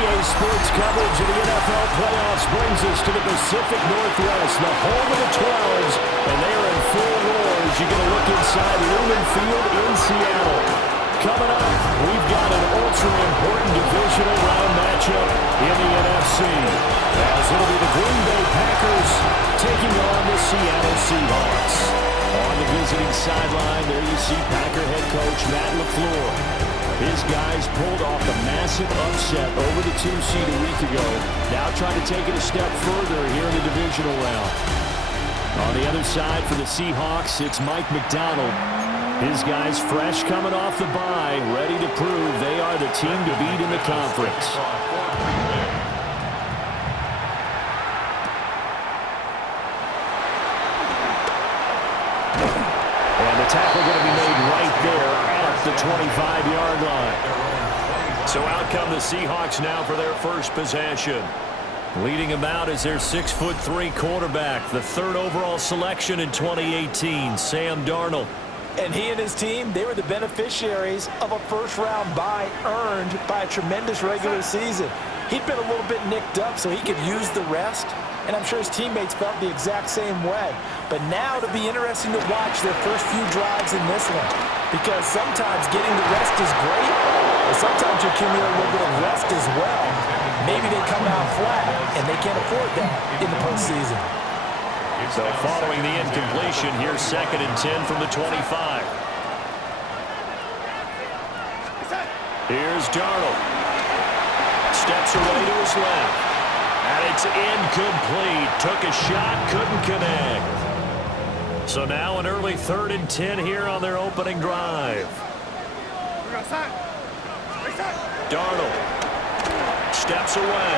EA Sports coverage of the NFL playoffs brings us to the Pacific Northwest, the home of the 12s, and they are in full roar as you get a look inside Lumen Field in Seattle. Coming up, we've got an ultra-important divisional round matchup in the NFC, as it'll be the Green Bay Packers taking on the Seattle Seahawks. On the visiting sideline, there you see Packer head coach Matt LaFleur. His guys pulled off a massive upset over the 2 seed a week ago. Now trying to take it a step further here in the divisional round. On the other side for the Seahawks, it's Mike McDonald. His guys fresh coming off the bye, ready to prove they are the team to beat in the conference. And the tackle going to be made right there at the 25-yard line. So out come the Seahawks now for their first possession. Leading them out is their 6'3" quarterback, the 3rd overall selection in 2018, Sam Darnold. And he and his team, they were the beneficiaries of a first-round bye earned by a tremendous regular season. He'd been a little bit nicked up, so he could use the rest. And I'm sure his teammates felt the exact same way. But now it'll be interesting to watch their first few drives in this one. Because sometimes getting the rest is great, but sometimes you accumulate a little bit of rest as well. Maybe they come out flat, and they can't afford that in the postseason. So following the incompletion, here's 2nd and 10 from the 25. Here's Darnold. Steps away to his left. And it's incomplete. Took a shot, couldn't connect. So now an early 3rd and 10 here on their opening drive. Darnold steps away.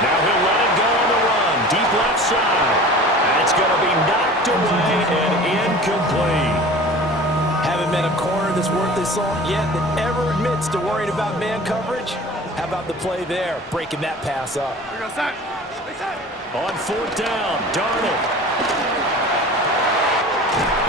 Now he'll let it go on the run. Deep left side. It's going to be knocked away and incomplete. Haven't met a corner that's worth his salt yet that ever admits to worrying about man coverage. How about the play there, breaking that pass up? On 4th down, Darnold.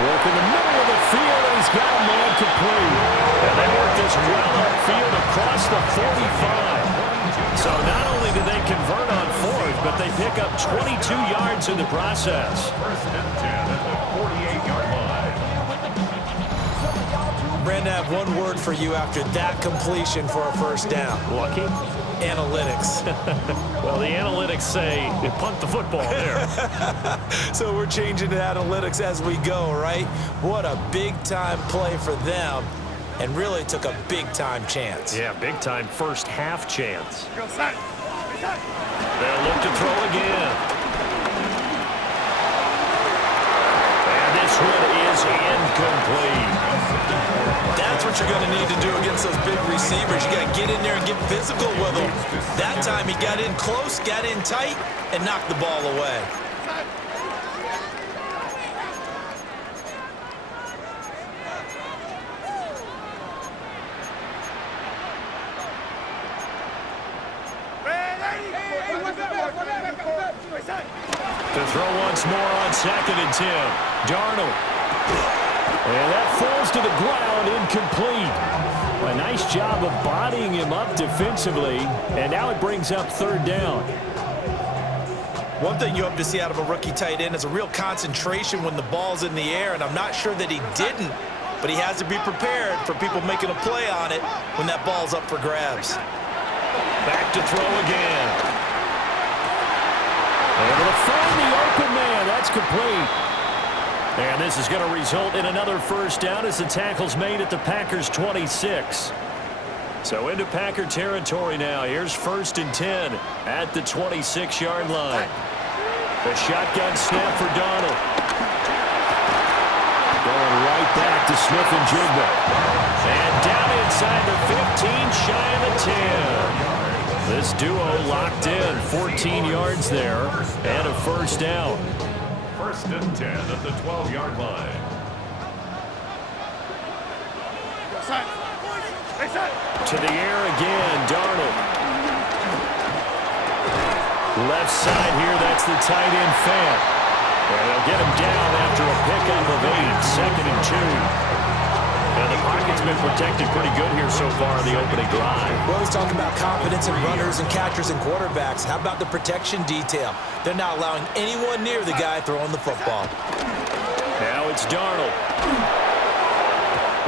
Work in the middle of the field, and he's got a man complete. And they work this well upfield across the 45. So not only did they convert on 4th, but they pick up 22 yards in the process. 1st and 10 at the 48-yard line. Brandon, I have one word for you after that completion for a first down. Lucky? Analytics. Well, the analytics say you punt the football there. So we're changing to analytics as we go, right? What a big-time play for them, and really took a big-time chance. Yeah, big-time first half chance. They'll look to throw again. And this one is incomplete. That's what you're going to need to do against those big receivers. You got to get in there and get physical with them. That time he got in close, got in tight, and knocked the ball away. To throw once more on 2nd and 10. Darnold. And that falls to the ground, incomplete. A nice job of bodying him up defensively, and now it brings up 3rd down. One thing you hope to see out of a rookie tight end is a real concentration when the ball's in the air, and I'm not sure that he didn't, but he has to be prepared for people making a play on it when that ball's up for grabs. Back to throw again. Able to find the open man. That's complete. And this is going to result in another first down as the tackle's made at the Packers' 26. So into Packer territory now. Here's 1st and 10 at the 26-yard line. The shotgun snap for Darnold. Going right back to Smith and Jigba. And down inside the 15, shy of the 10. This duo locked in, 14 yards there, and a first down. 1st and 10 at the 12-yard line. To the air again, Darnold. Left side here, that's the tight end Fant. And they'll get him down after a pickup of 8, 2nd and 2. And the pocket's been protected pretty good here so far in the opening drive. We always talk about confidence in runners and catchers and quarterbacks. How about the protection detail? They're not allowing anyone near the guy throwing the football. Now it's Darnold.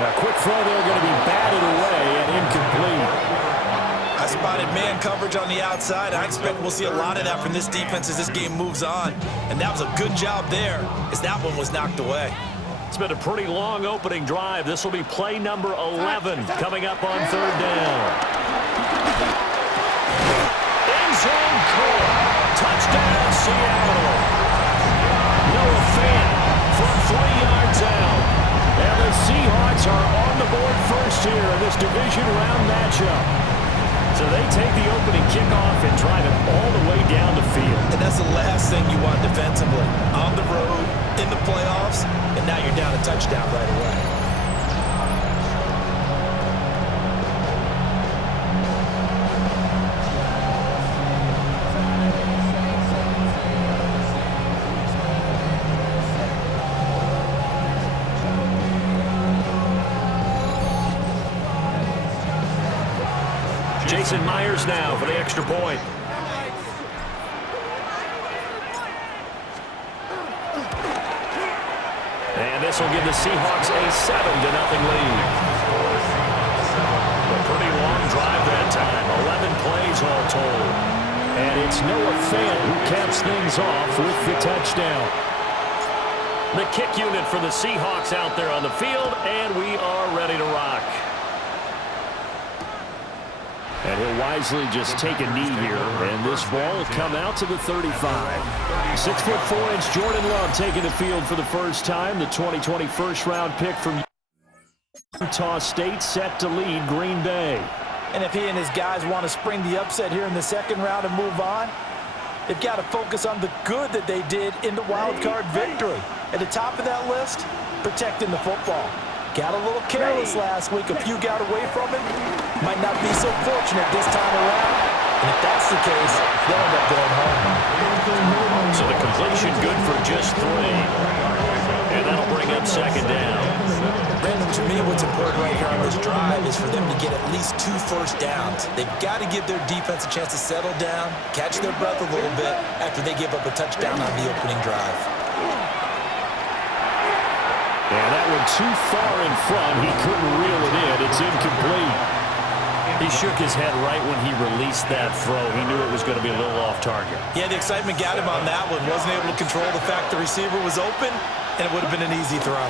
A quick throw there, going to be batted away and incomplete. I spotted man coverage on the outside. I expect we'll see a lot of that from this defense as this game moves on. And that was a good job there as that one was knocked away. It's been a pretty long opening drive. This will be play number 11 coming up on third down. End zone caught. Touchdown, Seattle. Noah Fant from 3 yards out. And the Seahawks are on the board first here in this division round matchup. So they take the opening kickoff and drive it all the way down the field. And that's the last thing you want defensively. On the road, in the playoffs, and now you're down a touchdown right away. Jason Myers now for the extra point. And this will give the Seahawks a 7-0 lead. A pretty long drive that time. 11 plays all told. And it's Noah Fant who caps things off with the touchdown. The kick unit for the Seahawks out there on the field, and we are ready to rock. And he'll wisely just take a knee here, and this ball will come out to the 35. 6'4" Jordan Love taking the field for the first time. The 2020 first-round pick from Utah State set to lead Green Bay. And if he and his guys want to spring the upset here in the second round and move on, they've got to focus on the good that they did in the wild card victory. At the top of that list, protecting the football. Got a little careless last week. A few got away from him. Might not be so fortunate this time around. And if that's the case, they'll end up going home. So the completion good for just 3. And that'll bring up second down. Brandon, to me, what's important right here on this drive is for them to get at least 2 first downs. They've got to give their defense a chance to settle down, catch their breath a little bit after they give up a touchdown on the opening drive. And that one too far in front. He couldn't reel it in. It's incomplete. He shook his head right when he released that throw. He knew it was going to be a little off target. Yeah, the excitement got him on that one. Wasn't able to control the fact the receiver was open, and it would have been an easy throw.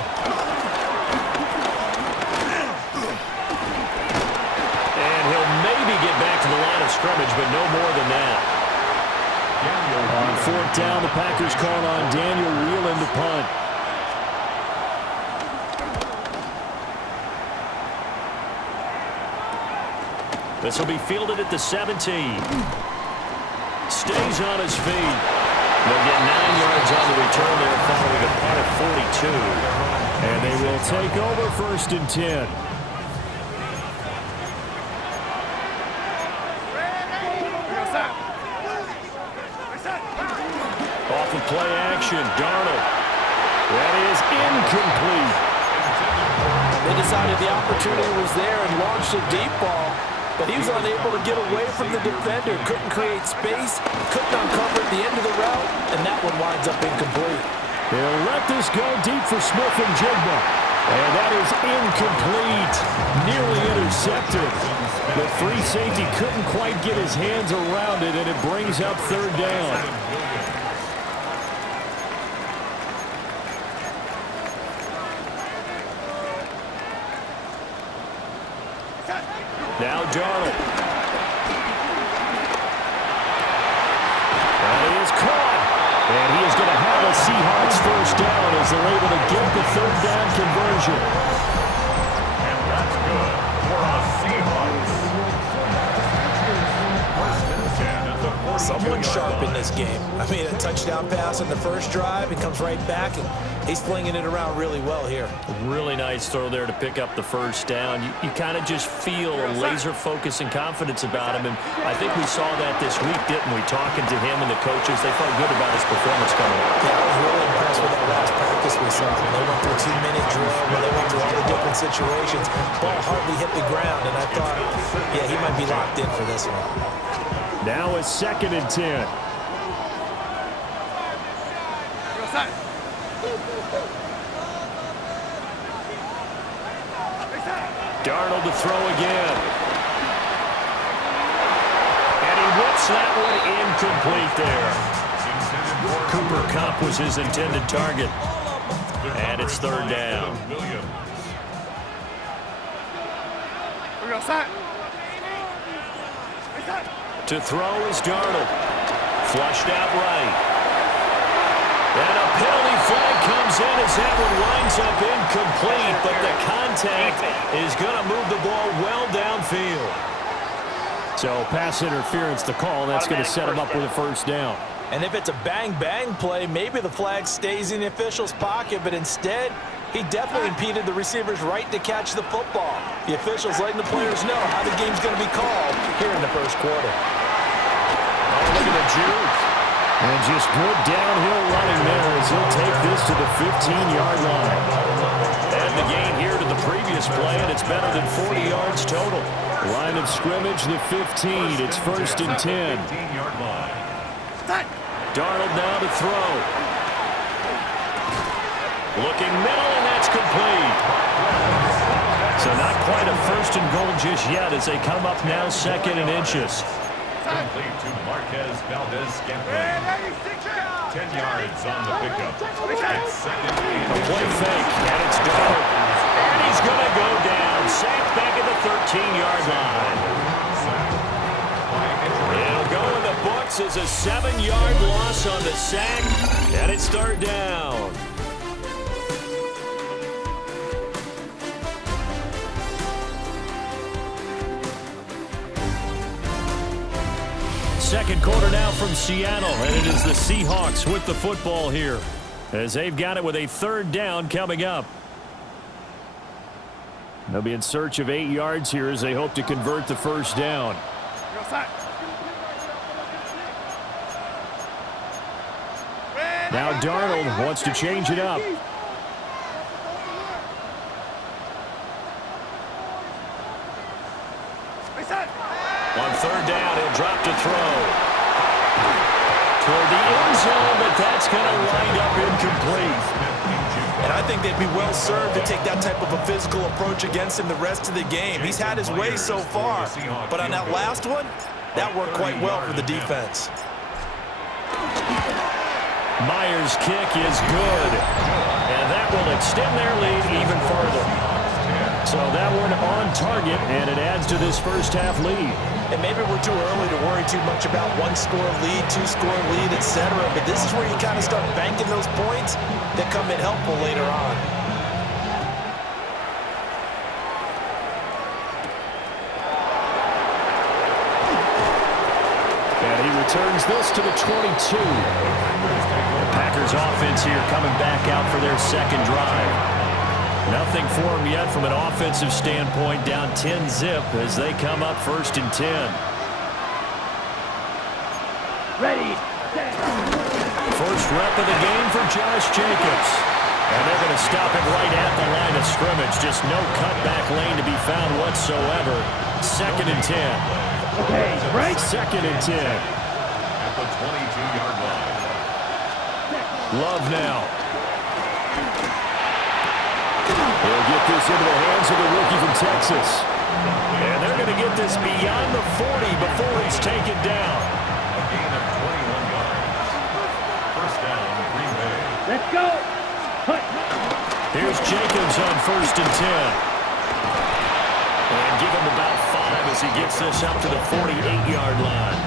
And he'll maybe get back to the line of scrimmage, but no more than that. On fourth down, the Packers call on Daniel Whelan to punt. This will be fielded at the 17. Stays on his feet. They'll get 9 yards on the return there following a punt of 42. And they will take over 1st and 10. Off of play action, Darnold. That is incomplete. They decided the opportunity was there and launched a deep ball. But he was unable to get away from the defender. Couldn't create space. Couldn't uncover at the end of the route. And that one winds up incomplete. They'll let this go deep for Smith and Jigba. And that is incomplete. Nearly intercepted. The free safety couldn't quite get his hands around it, and it brings up 3rd down. Now Darnold. That is caught. And he is going to have a Seahawks first down as they're able to get the 3rd down conversion. And that's good for our Seahawks. 1st and 10 at the Someone sharp in this game. I mean, a touchdown pass on the first drive, and comes right back, and he's flinging it around really well here. Really nice throw there to pick up the first down. You kind of just feel a laser focus and confidence about him, and I think we saw that this week, didn't we? Talking to him and the coaches, they felt good about his performance coming up. Yeah, I was really impressed with that last practice we saw. When they went through a 2-minute drill, when they went through all the different situations, ball hardly hit the ground, and I thought, yeah, he might be locked in for this one. Now a 2nd and 10. Darnold to throw again. And he whips that one incomplete there. Cooper Kupp was his intended target. And it's 3rd down. To throw is Darnold. Flushed out right. And a penalty flag comes in as that one winds up incomplete, but the contact is going to move the ball well downfield. So pass interference to call. That's going to set him up with a 1st down. And if it's a bang-bang play, maybe the flag stays in the official's pocket, but instead, he definitely impeded the receiver's right to catch the football. The officials letting the players know how the game's going to be called here in the first quarter. Oh, look at the juke. And just good downhill running there as he'll take this to the 15-yard line. And the gain here to the previous play, and it's better than 40 yards total. Line of scrimmage, the 15. It's 1st and 10. Darnold now to throw. Looking middle, and that's complete. So not quite a 1st and goal just yet as they come up now 2nd and inches. Complete to Marquez Valdez-Scantling. 10 yards on the pickup. It's 2nd and a play fake, and it's Darnold. And he's going to go down. Sacked back at the 13-yard line. It'll go in the books as a 7-yard loss on the sack, and it's 3rd down. Second quarter now from Seattle, and it is the Seahawks with the football here as they've got it with a 3rd down coming up. They'll be in search of 8 yards here as they hope to convert the 1st down. Now Darnold wants to change it up. On 3rd down, he'll drop to throw. Toward the end zone, but that's going to wind up incomplete. And I think they'd be well served to take that type of a physical approach against him the rest of the game. He's had his way so far, but on that last one, that worked quite well for the defense. Myers' kick is good, and that will extend their lead even further. So that one on target, and it adds to this first half lead. And maybe we're too early to worry too much about 1-score lead, 2-score lead, etc. But this is where you kind of start banking those points that come in helpful later on. And he returns this to the 22. The Packers offense here coming back out for their 2nd drive. Nothing for them yet from an offensive standpoint, down 10-zip as they come up 1st and 10. Ready, set. First rep of the game for Josh Jacobs. And they're going to stop it right at the line of scrimmage. Just no cutback lane to be found whatsoever. 2nd and 10. Okay, right. 2nd and 10. At the 22-yard line. Love now. He'll get this into the hands of the rookie from Texas. And they're going to get this beyond the 40 before he's taken down. A gain of 21 yards. 1st down, Green Bay. Let's go. Put. Here's Jacobs on 1st and 10. And give him about 5 as he gets this up to the 48-yard line.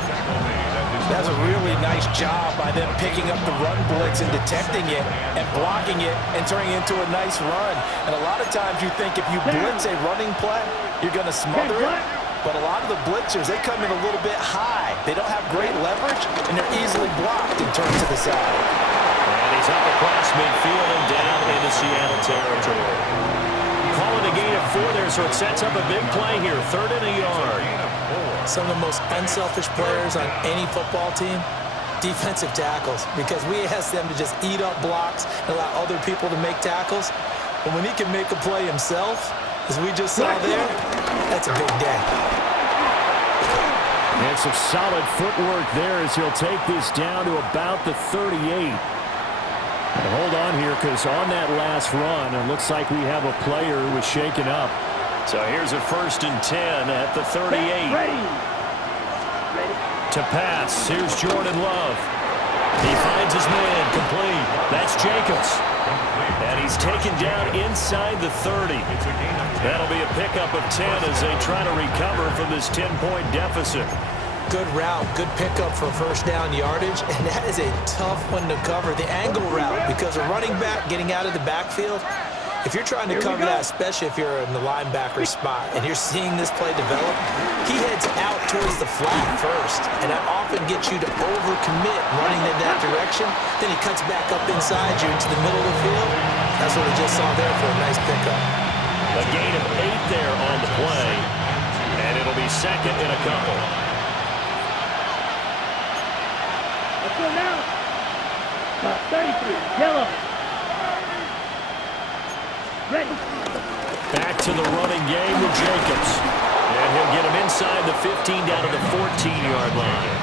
That's a really nice job by them picking up the run blitz and detecting it and blocking it and turning it into a nice run. And a lot of times you think if you blitz a running play, you're going to smother it. But a lot of the blitzers, they come in a little bit high. They don't have great leverage, and they're easily blocked and turned to the side. And he's up across midfield and down into Seattle territory. Calling a gain of 4 there, so it sets up a big play here. 3rd and a yard. Some of the most unselfish players on any football team, defensive tackles, because we ask them to just eat up blocks and allow other people to make tackles. But when he can make a play himself, as we just saw there, that's a big day. And some solid footwork there as he'll take this down to about the 38. And hold on here, because on that last run, it looks like we have a player who was shaken up. So here's a 1st and 10 at the 38. Ready. To pass, here's Jordan Love. He finds his man, complete. That's Jacobs. And he's taken down inside the 30. That'll be a pickup of 10 as they try to recover from this 10-point deficit. Good route, good pickup for first down yardage, and that is a tough one to cover. The angle route, because a running back getting out of the backfield, if you're trying to cover that, especially if you're in the linebacker spot and you're seeing this play develop, he heads out towards the flat first, and that often gets you to overcommit running in that direction. Then he cuts back up inside you into the middle of the field. That's what we just saw there for a nice pickup. A gain of 8 there on the play, and it'll be 2nd and a couple. Let's go now. 33. Yellow. Ready. Back to the running game with Jacobs. And he'll get him inside the 15 down to the 14-yard line.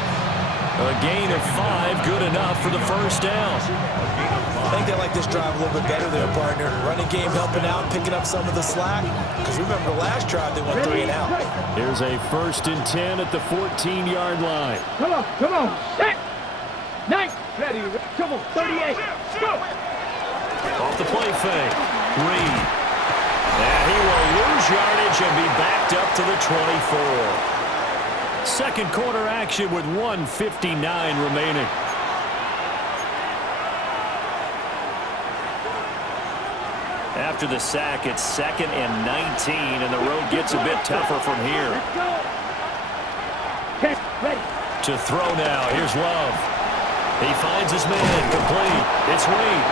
A gain of 5, good enough for the first down. I think they like this drive a little bit better there, partner. Running game helping out, picking up some of the slack. Because remember the last drive, they went 3 and out. Here's a 1st and 10 at the 14-yard line. Come on. Set. Nice. Ready. Come on. 38. Go. Off the play fake. Reed. And he will lose yardage and be backed up to the 24. Second quarter action with 1:59 remaining. After the sack, it's 2nd and 19, and the road gets a bit tougher from here. Let's go. 10. Ready. To throw now. Here's Love. He finds his man, complete. It's Reed.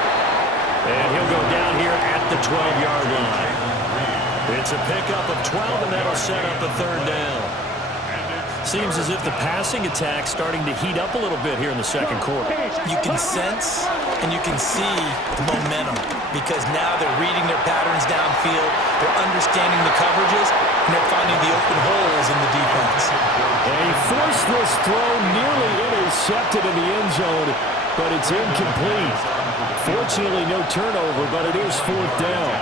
And he'll go down here at the 12-yard line. It's a pickup of 12, and that'll set up a 3rd down. Seems as if the passing attack's starting to heat up a little bit here in the second quarter. You can sense and you can see the momentum because now they're reading their patterns downfield, they're understanding the coverages, and they're finding the open holes in the defense. A forceless throw nearly intercepted in the end zone, but it's incomplete. Fortunately, no turnover, but it is 4th down.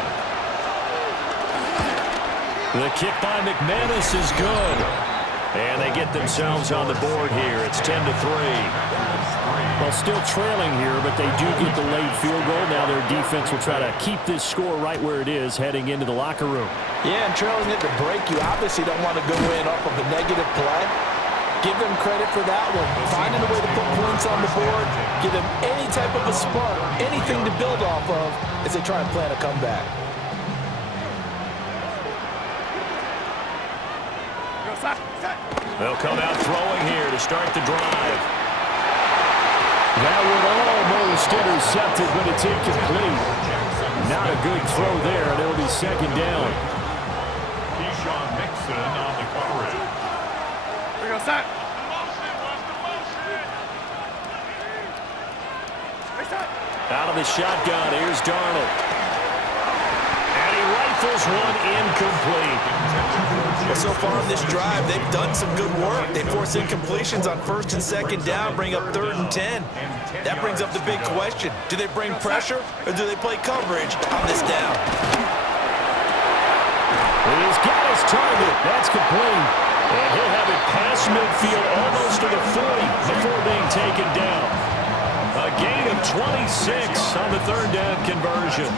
The kick by McManus is good. And they get themselves on the board here. It's 10-3. Well, still trailing here, but they do get the late field goal. Now their defense will try to keep this score right where it is heading into the locker room. Yeah, and trailing it to break, you obviously don't want to go in off of a negative play. Give them credit for that one. Finding a way to put points on the board, give them any type of a spark, anything to build off of as they try and plan a comeback. They'll come out throwing here to start the drive. That one almost intercepted, but it's incomplete. Not a good throw there, and it'll be 2nd down. Keyshawn Nixon on the coverage. We're going to start. Out of the shotgun, here's Darnold. And he rifles one incomplete. Well, so far on this drive, they've done some good work. They force incompletions on 1st and 2nd down, bring up 3rd and 10. That brings up the big question. Do they bring pressure or do they play coverage on this down? He's got his target. That's complete. And he'll have it past midfield almost to the 40 before being taken down. A gain of 26 on the 3rd down conversion.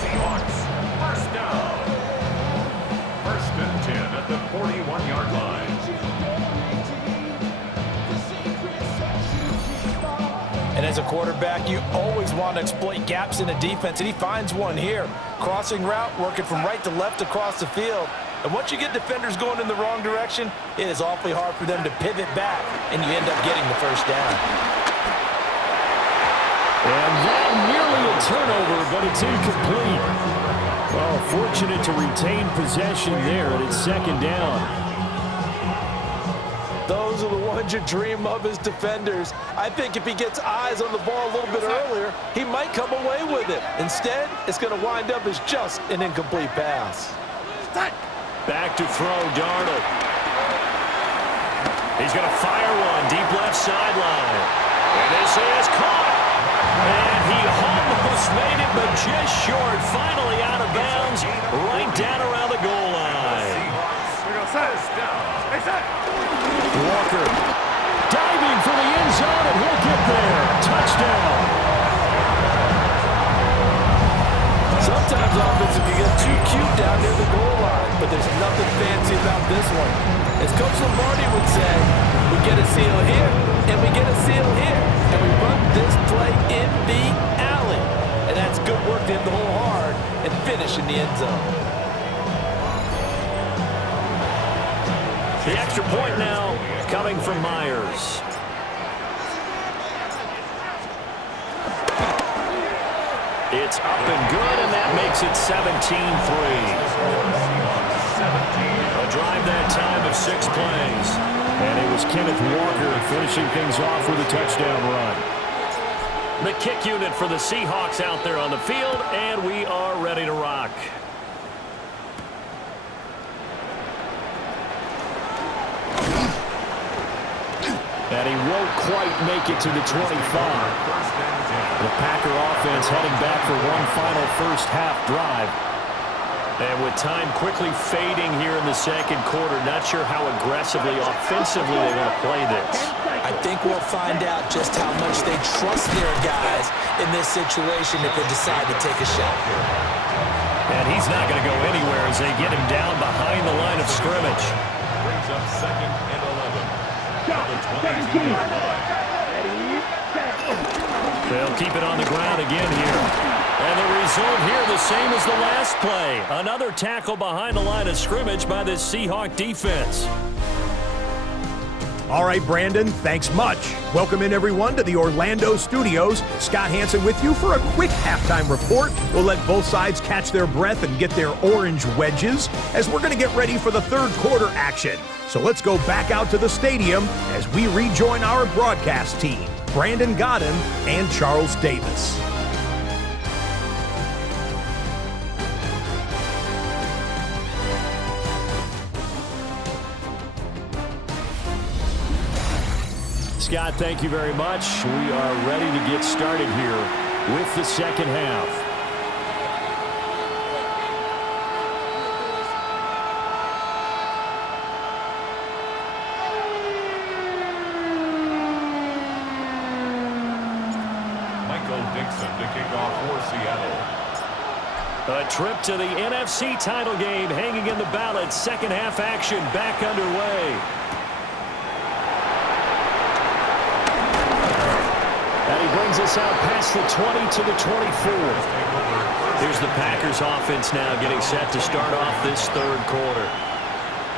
Seahawks, first down. 1st and 10 at the 41-yard line. And as a quarterback, you always want to exploit gaps in a defense, and he finds one here. Crossing route, working from right to left across the field. And once you get defenders going in the wrong direction, it is awfully hard for them to pivot back, and you end up getting the first down. And that nearly a turnover, but it's incomplete. Well, fortunate to retain possession there, and it's second down. Those are the ones you dream of as defenders. I think if he gets eyes on the ball a little bit earlier, he might come away with it. Instead, it's going to wind up as just an incomplete pass. Back to throw, Darnold. He's going to fire one, deep left sideline. And this is caught. And he almost made it, but just short. Finally out of bounds, right down around the goal line. Walker diving for the end zone, and he'll get there. Touchdown. Sometimes offenses can get too cute down near the goal line, but there's nothing fancy about this one. As Coach Lombardi would say, we get a seal here, and we get a seal here, and we run this play in the alley. And that's good work to hit the hole hard and finish in the end zone. The extra point now coming from Myers. It's up and good, and that makes it 17-3. A drive that time of 6 plays. And it was Kenneth Walker finishing things off with a touchdown run. The kick unit for the Seahawks out there on the field, and we are ready to rock. And he won't quite make it to the 25. The Packer offense heading back for one final first half drive. And with time quickly fading here in the second quarter, not sure how aggressively, offensively they want to play this. I think we'll find out just how much they trust their guys in this situation if they decide to take a shot. And he's not going to go anywhere as they get him down behind the line of scrimmage. Brings up 2nd and 11. They'll keep it on the ground again here. And the result here the same as the last play. Another tackle behind the line of scrimmage by this Seahawk defense. All right, Brandon, thanks much. Welcome in, everyone, to the Orlando studios. Scott Hansen with you for a quick halftime report. We'll let both sides catch their breath and get their orange wedges as we're going to get ready for the third quarter action. So let's go back out to the stadium as we rejoin our broadcast team, Brandon Godden and Charles Davis. Scott, thank you very much. We are ready to get started here with the second half. To kick off for Seattle. A trip to the NFC title game hanging in the balance. Second half action back underway. And he brings us out past the 20 to the 24. Here's the Packers offense now getting set to start off this third quarter.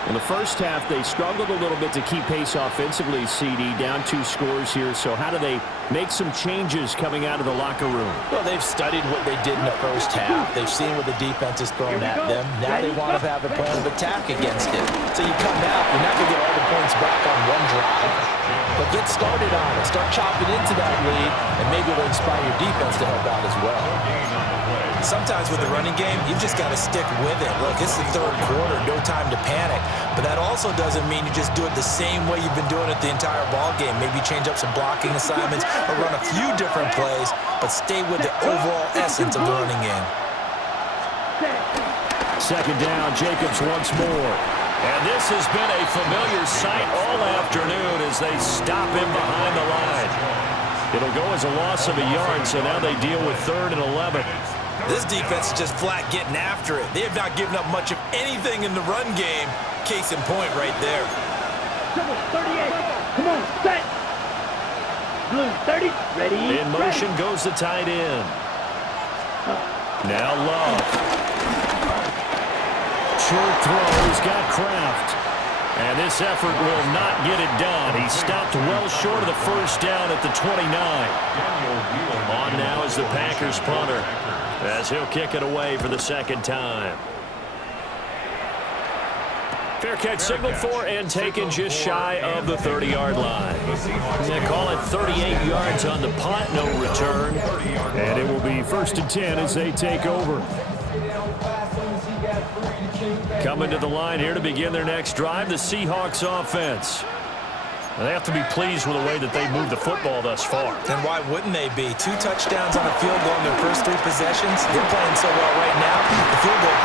In the first half, they struggled a little bit to keep pace offensively, CD, down 2 scores here. So how do they make some changes coming out of the locker room? Well, they've studied what they did in the first half. They've seen what the defense has thrown at them. Now they want to have a plan of attack against it. So you come out, you're not going to get all the points back on one drive. But get started on it. Start chopping into that lead, and maybe it'll inspire your defense to help out as well. Sometimes with the running game, you've just got to stick with it. Look, it's the third quarter, no time to panic. But that also doesn't mean you just do it the same way you've been doing it the entire ball game. Maybe change up some blocking assignments or run a few different plays, but stay with the overall essence of the running game. Second down, Jacobs once more. And this has been a familiar sight all afternoon as they stop him behind the line. It'll go as a loss of a yard, so now they deal with 3rd and 11. This defense is just flat getting after it. They have not given up much of anything in the run game. Case in point right there. 38. Come on, set. Blue 30. Ready. In motion goes the tight end. Now Love. short throw. He's got Kraft. And this effort will not get it done. He stopped well short of the first down at the 29. On now is the Packers punter, as he'll kick it away for the second time. Fair catch signaled for and taken just shy of the 30-yard line. They call it 38 yards on the punt, no return. And it will be 1st and 10 as they take over. Coming to the line here to begin their next drive, the Seahawks offense. And they have to be pleased with the way that they moved the football thus far. And why wouldn't they be? 2 touchdowns on the field goal in their first 3 possessions. They're playing so well right now. The field goal.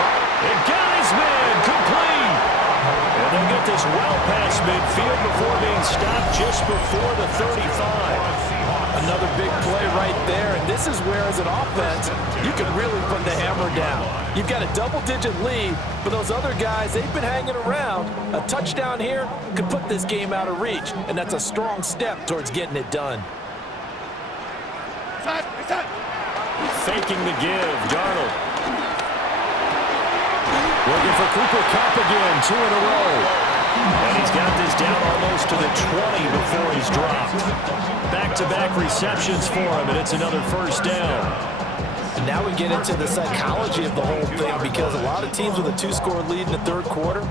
It got his man complete. And they'll get this well past midfield before being stopped just before the 35. Another big play right there, and this is where, as an offense, you can really put the hammer down. You've got a double-digit lead, but those other guys, they've been hanging around. A touchdown here could put this game out of reach, and that's a strong step towards getting it done. Faking the give, Darnold. Looking for Cooper Kupp again, 2 in a row. And he's got this down almost to the 20 before he's dropped. Back-to-back receptions for him, and it's another first down. And now we get into the psychology of the whole thing, because a lot of teams with a 2-score lead in the third quarter,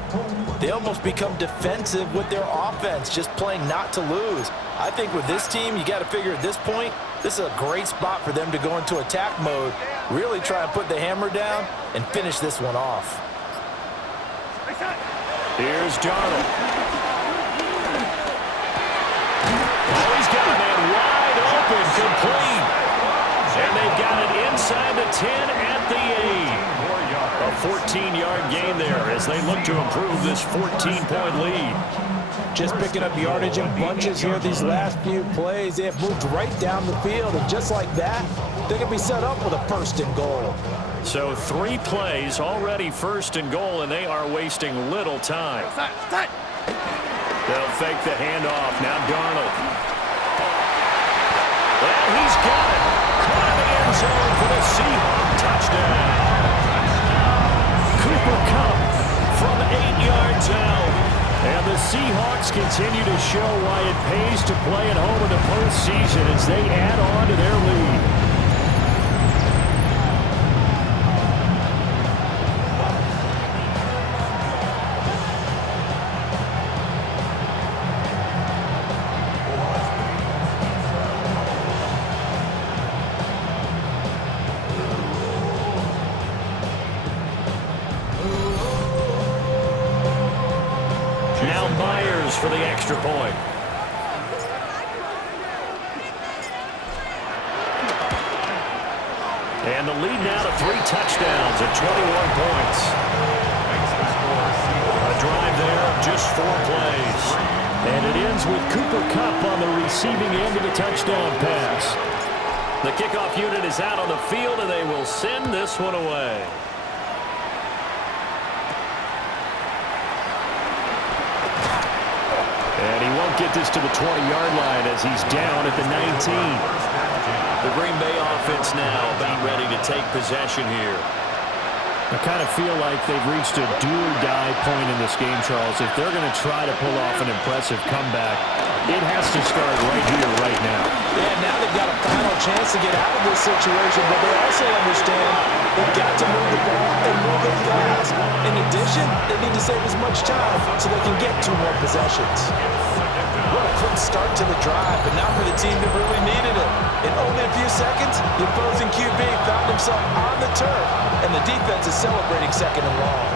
they almost become defensive with their offense, just playing not to lose. I think with this team, you got to figure at this point, this is a great spot for them to go into attack mode, really try and put the hammer down and finish this one off. Here's Darnold. Oh, he's got a man wide open, complete. And they've got it inside the 10 at the 8. A 14-yard gain there as they look to improve this 14-point lead. Just picking up yardage in bunches here these last few plays. They have moved right down the field, and just like that, they can be set up with a 1st and goal. So 3 plays, already 1st and goal, and they are wasting little time. They'll fake the handoff. Now Darnold. And he's got it. Caught in the end zone for the Seahawks touchdown. Cooper Kupp from 8 yards out. And the Seahawks continue to show why it pays to play at home in the postseason as they add on to their lead. For the extra point. And the lead now to 3 touchdowns at 21 points. A drive there of just 4 plays. And it ends with Cooper Kupp on the receiving end of the touchdown pass. The kickoff unit is out on the field, and they will send this one away. And he won't get this to the 20-yard line as he's down at the 19. The Green Bay offense now about ready to take possession here. I kind of feel like they've reached a do-or-die point in this game, Charles. If they're going to try to pull off an impressive comeback, it has to start right here, right now. Yeah, now they've got a final chance to get out of this situation, but they also understand they've got to move the ball and move it fast. In addition, they need to save as much time so they can get 2 more possessions. What a quick start to the drive, but not for the team that really needed it. In only a few seconds, the opposing QB found himself on the turf, and the defense is celebrating 2nd and long.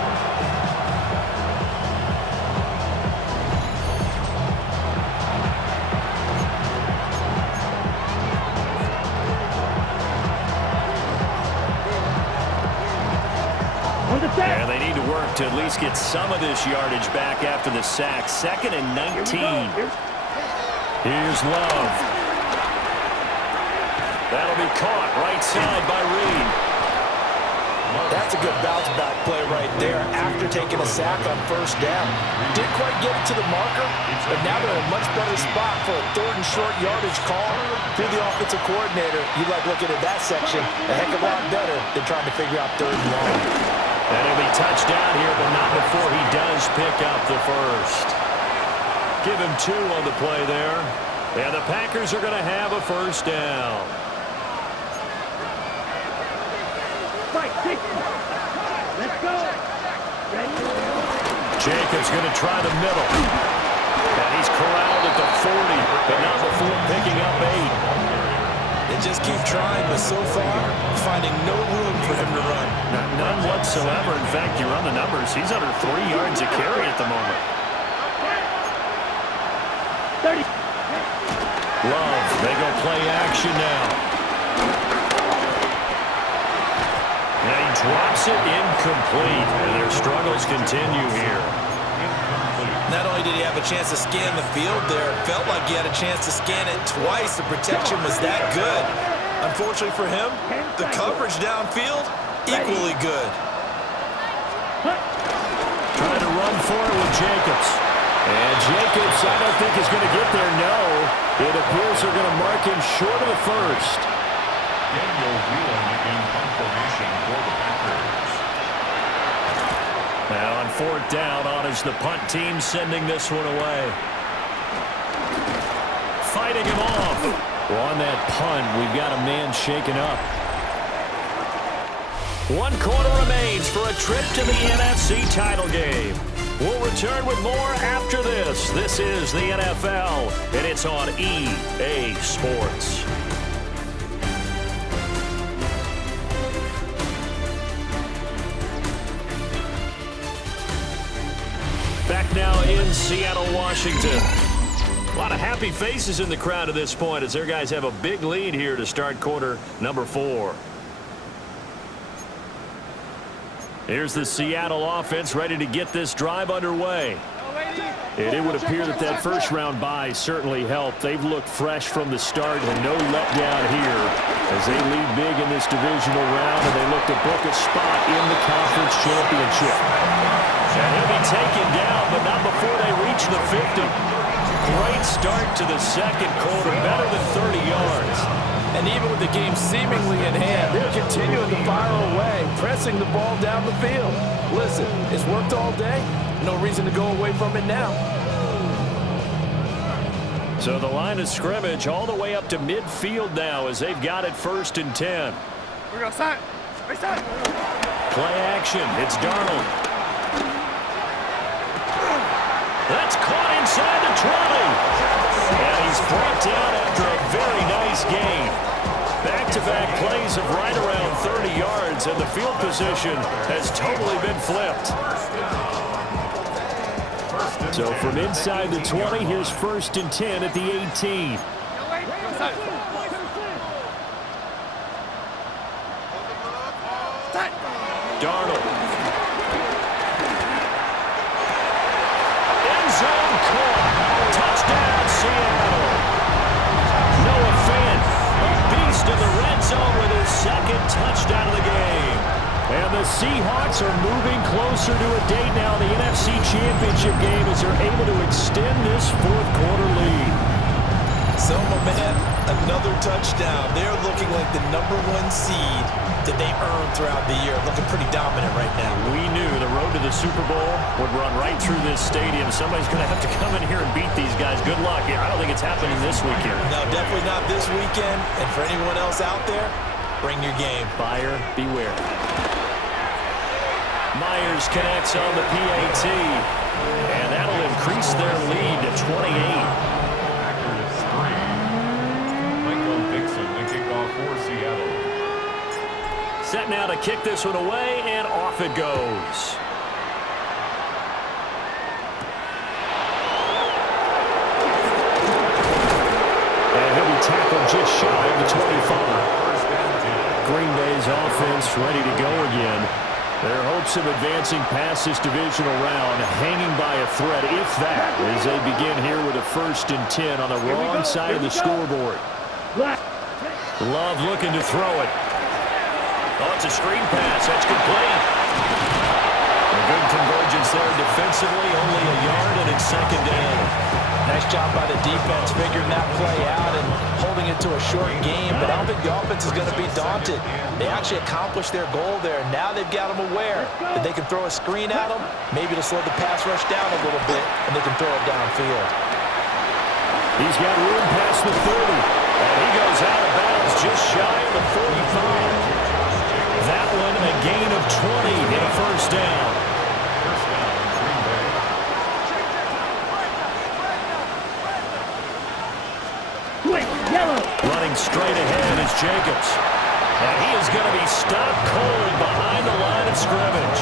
And they need to work to at least get some of this yardage back after the sack. 2nd and 19. Here's Love. That'll be caught right side by Reed. That's a good bounce-back play right there after taking a sack on 1st down. Didn't quite get it to the marker, but now they're in a much better spot for a 3rd and short yardage call. Through the offensive coordinator, you like looking at that section a heck of a lot better than trying to figure out 3rd and long. And he'll be touched down here, but not before he does pick up the first. Give him 2 on the play there. And the Packers are going to have a first down. Let's go. Jacobs going to try the middle. And he's corralled at the 40, but not before picking up 8. They just keep trying, but so far, finding no room for him to run. None whatsoever. In fact, you run the numbers. He's under 3 yards a carry at the moment. 30. Love, they go play action now. And he drops it incomplete. And their struggles continue here. Not only did he have a chance to scan the field there, it felt like he had a chance to scan it twice. The protection was that good. Unfortunately for him, the coverage downfield, equally good. Trying to run for it with Jacobs. And Jacobs, I don't think is going to get there, no. It appears they're going to mark him short of the first. Daniel Whelan in punt formation for the Packers. Now on 4th down, on is the punt team sending this one away. Fighting him off. Well, on that punt, we've got a man shaken up. 1 quarter remains for a trip to the NFC title game. We'll return with more after this. This is the NFL, and it's on EA Sports. Back now in Seattle, Washington. A lot of happy faces in the crowd at this point as their guys have a big lead here to start quarter number 4. Here's the Seattle offense ready to get this drive underway. And it would appear that that first round bye certainly helped. They've looked fresh from the start and no letdown here as they lead big in this divisional round and they look to book a spot in the conference championship. And he'll be taken down, but not before they reach the 50. Great start to the second quarter, better than 30 yards. And even with the game seemingly in hand, they're continuing to fire away, pressing the ball down the field. Listen, it's worked all day. No reason to go away from it now. So the line of scrimmage all the way up to midfield now as they've got it 1st and 10. We're going to start. Play action. It's Darnold. That's caught inside the 20. And he's brought down after a very nice gain. Back-to-back plays of right around 30 yards, and the field position has totally been flipped. So from inside the 20, here's 1st and 10 at the 18. Darnold. End zone caught. Touchdown, Seattle. Noah Fant, a beast in the red zone with his 2nd touchdown of the game. And the Seahawks are moving closer to a date now in the NFC Championship game as they're able to extend this 4th quarter lead. So, my man, another touchdown. They're looking like the #1 seed that they earned throughout the year. Looking pretty dominant right now. We knew the road to the Super Bowl would run right through this stadium. Somebody's going to have to come in here and beat these guys. Good luck. I don't think it's happening this weekend. No, definitely not this weekend. And for anyone else out there, bring your game. Buyer beware. Myers connects on the PAT. And that'll increase their lead to 28. Set now to kick this one away, and off it goes. And he'll be tackled just shy of the 25. Green Bay's offense ready to go again. Their hopes of advancing past this divisional round hanging by a thread, if that, as they begin here with a 1st and 10 on the wrong side of the scoreboard. Love looking to throw it. Oh, it's a screen pass. That's complete. A good convergence there defensively. Only a yard, and it's 2nd down. Nice job by the defense figuring that play out, and holding it to a short game, but I don't think the offense is going to be daunted. They actually accomplished their goal there. Now they've got them aware that they can throw a screen at them, maybe to slow the pass rush down a little bit, and they can throw it downfield. He's got room past the 30, and he goes out of bounds just shy of the 45. That one a gain of 20 and a first down. Running straight ahead is Jacobs. And he is going to be stopped cold behind the line of scrimmage.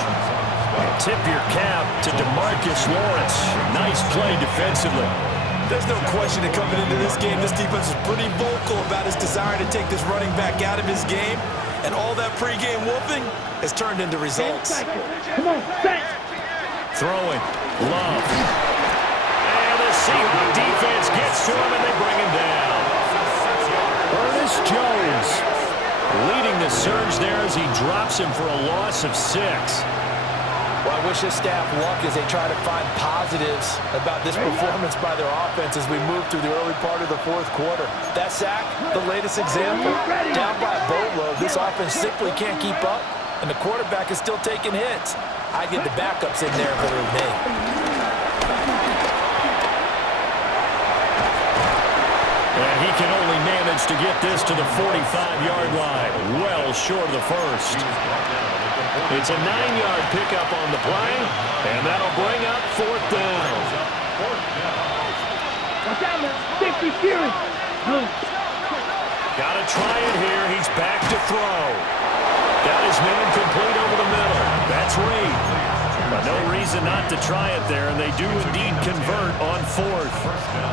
Tip your cap to DeMarcus Lawrence. Nice play defensively. There's no question that coming into this game, this defense is pretty vocal about its desire to take this running back out of his game. And all that pregame whooping has turned into results. Come on, set. Throwing. Love. And the Seahawks defense gets to him and they bring him down. Ernest Jones leading the surge there as he drops him for a loss of 6. Well, I wish this staff luck as they try to find positives about this performance by their offense as we move through the early part of the fourth quarter. That sack, the latest example, down by a boatload. This offense simply can't keep up, and the quarterback is still taking hits. I get the backups in there if it were me. And he can only manage to get this to the 45-yard line, well short of the first. It's a 9-yard pickup on the play, and that'll bring up 4th down. Watch out now. 50 Fury. Got to try it here. He's back to throw. Got his man complete over the middle. That's Reed. But no reason not to try it there, and they do indeed convert on 4th.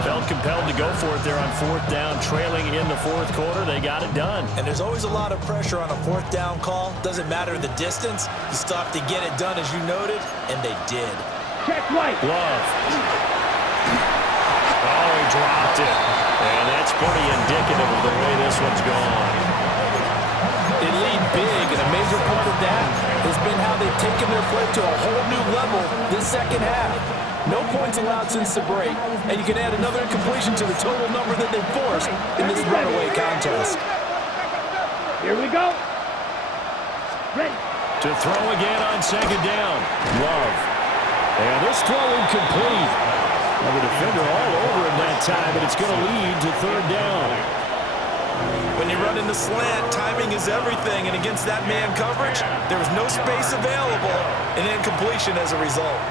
Felt compelled to go for it there on 4th down, trailing in the 4th quarter. They got it done. And there's always a lot of pressure on a 4th down call. Doesn't matter the distance. You stop to get it done, as you noted, and they did. Check right. Love. Oh, he dropped it. And that's pretty indicative of the way this one's gone. They lead big, and a major part of that has been how they've taken their play to a whole new level this second half. No points allowed since the break, and you can add another incompletion to the total number that they forced in this runaway contest. Here we go. Ready. To throw again on 2nd down. Love. And this throw incomplete. Well, the defender all over him that time, but it's going to lead to 3rd down. When you run in the slant, timing is everything, and against that man coverage, there was no space available, and incompletion as a result.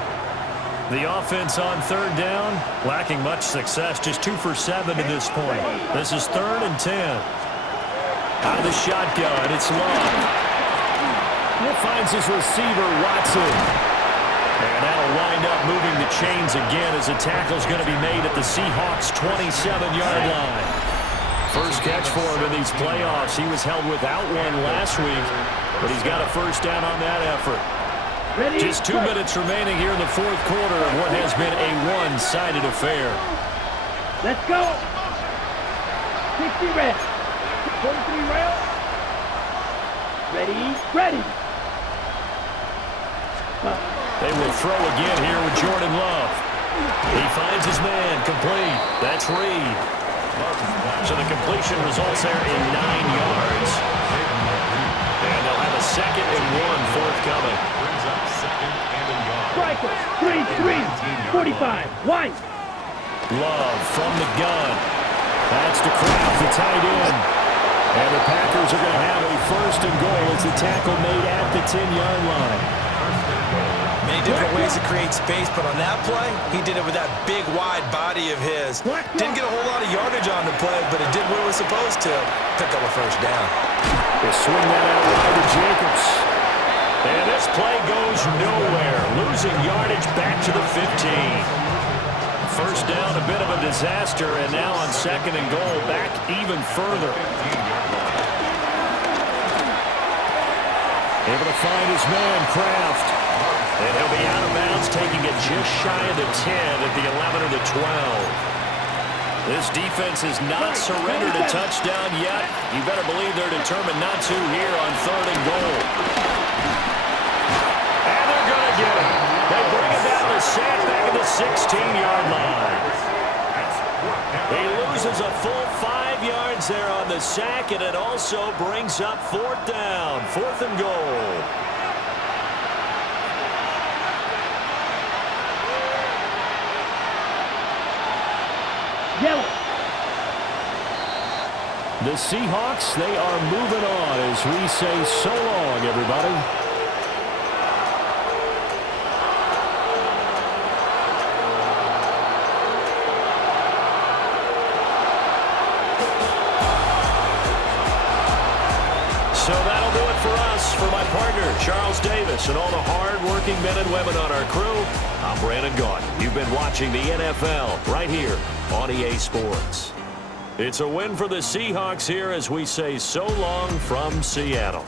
The offense on 3rd down, lacking much success, just 2 for 7 to this point. This is 3rd and 10. Out of the shotgun, it's Love. He finds his receiver, Watson. And that'll wind up moving the chains again as the tackle's going to be made at the Seahawks' 27-yard line. First catch for him in these playoffs. He was held without one last week, but he's got a first down on that effort. Ready. Just 2 minutes remaining here in the 4th quarter of what has been a one-sided affair. Let's go. 60 red. 43 rail. Ready. Ready. They will throw again here with Jordan Love. He finds his man complete. That's Reed. So the completion results there in 9 yards. And they'll have a 2nd and 1 forthcoming. Striker. 3-3. 45. White. Love from the gun. That's to Kraft, the tight end. And the Packers are going to have a 1st and goal as the tackle made at the 10-yard line. Many different ways to create space, but on that play, he did it with that big, wide body of his. Didn't get a whole lot of yardage on the play, but it did what it was supposed to. Pick up a first down. They swing that out wide to Jacobs. And this play goes nowhere. Losing yardage back to the 15. First down, a bit of a disaster, and now on 2nd and goal, back even further. Able to find his man, Kraft. And he'll be out of bounds, taking it just shy of the 10 at the 11 or the 12. This defense has not surrendered a touchdown yet. You better believe they're determined not to here on 3rd and goal. And they're going to get it. They bring it down to Sack back at the 16-yard line. He loses a full 5 yards there on the sack, and it also brings up 4th down, 4th and goal. Yellow. The Seahawks, they are moving on as we say so long, everybody. So that'll do it for us. For my partner, Charles Davis, and all the hard-working men and women on our crew, I'm Brandon Gaudin. You've been watching the NFL right here on EA Sports. It's a win for the Seahawks here as we say so long from Seattle.